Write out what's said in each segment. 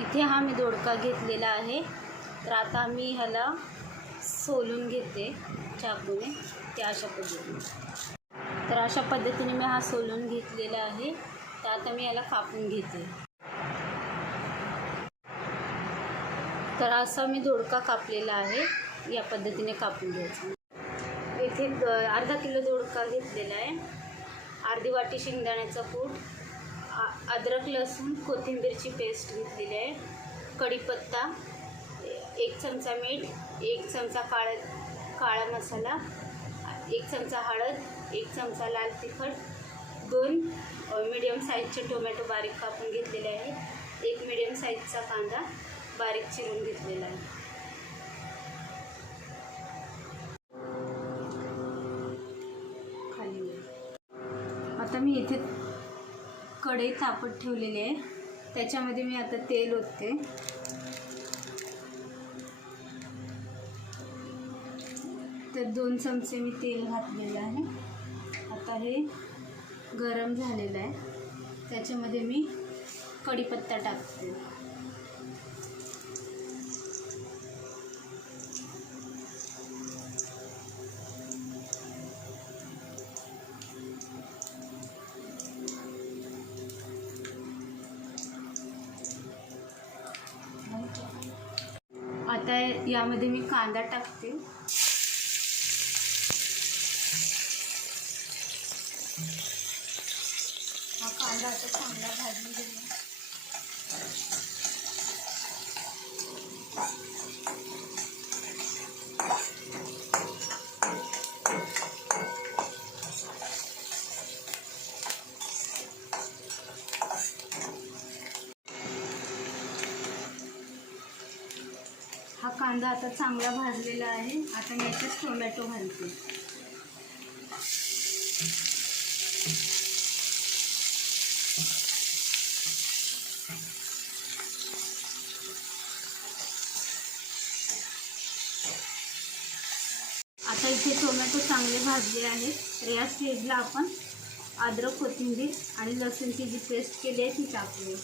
इथे हा मी दोडका घेतलेला आहे। तर आता मी ह्याला सोलून घेते चाकूने, त्या अशा पद्धतीने। तर अशा पद्धतीने मी हा सोलून घेतलेला आहे। तर आता मी याला कापून घेते। तर असा मी दोडका कापलेला आहे, या पद्धतीने कापून घ्यायचा। इथे अर्धा किलो दोडका घेतलेला आहे, अर्धी वाटी शेंगदाण्याचा कूट, अद्रक लसूण कोथिंबीरची पेस्ट घेतलेली आहे, कढीपत्ता, 1 चमचा मीठ, 1 चमचा काळा मसाला, 1 चमचा हळद, 1 चमचा लाल तिखट, 2 मीडियम साईजचे टोमॅटो बारीक कापून घेतलेले आहे, 1 मीडियम साईजचा कांदा बारीक चिरून घेतलेला आहे। आता मी इथे कढई तापत ठेवलेली आहे, त्याच्यामध्ये मी आता तेल ओतते। तर 2 चमचे मी तेल घातलेलं आहे। आता हे गरम झालेलं आहे, त्याच्यामध्ये मी कढीपत्ता टाकते। आता यामध्ये मी कांदा टाकते। हा कांदा आता चांगला भाजून घेऊया। हा कांदा आता चांगला भाजलेला आहे। आता मी याच्यात टोमॅटो घालते। आता इथे टोमॅटो चांगले भाजले आहेत, तर या स्टेजला आपण अद्रक कोथिंबीर आणि लसूणची जी पेस्ट केली आहे ती टाकूया।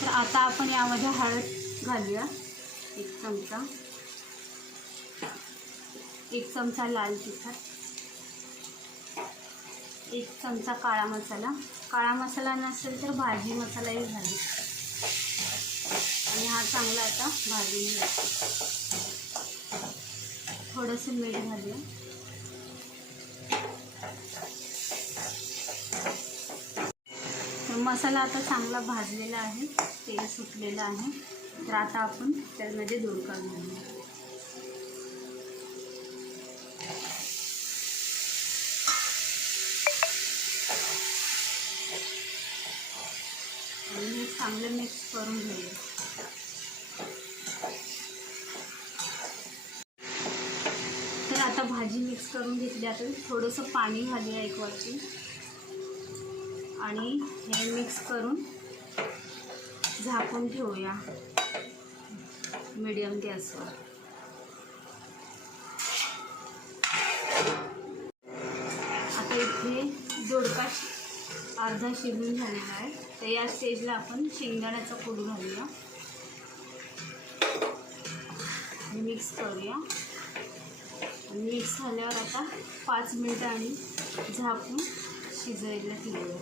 तर आता आपण यामध्ये हळद घालूया, 1 चमचा, 1 चमचा लाल तिखट, 1 चमचा काळा मसाला, काळा मसाला नसेल तर भाजी मसालाही घालू, आणि हा चांगला आता भाजून घ्या। थोडंसं मीठ घालूया। तर मसाला आता चांगला भाजलेला आहे, तेल सुटलेलं आहे। तर आता आपण त्यामध्ये दोडका घालूया। आणि हे चांगलं मिक्स करून घेऊया। तर आता भाजी मिक्स करून घेतली। आता थोडंसं पाणी घालूया 1 वाटी, आणि हे मिक्स करून झाकून ठेवूया मीडियम गॅसवर। आता इथे दोडका अर्धा शिजून झालेला आहे, तर या स्टेजला आपण शेंगदाण्याचा कूट घालूया, मिक्स करूया। मिक्स झाल्यावर आता 5 मिनिटं आणि झाकून शिजायला ठेवूया।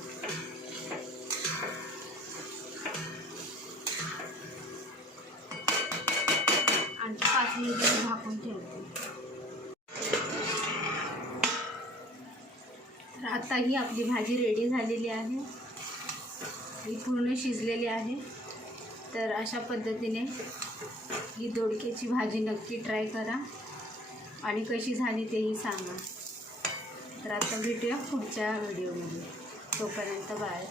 आणखी 5 मिनिटं झाकून ठेवते। तर आता ही आपली भाजी रेडी झालेली आहे, ही पूर्ण शिजलेली आहे। तर अशा पद्धतीने ही दोडक्याची भाजी नक्की ट्राय करा, आणि कशी झाली तेही सांगा। तर आता भेटूया पुढच्या व्हिडिओमध्ये, तोपर्यंत बाय।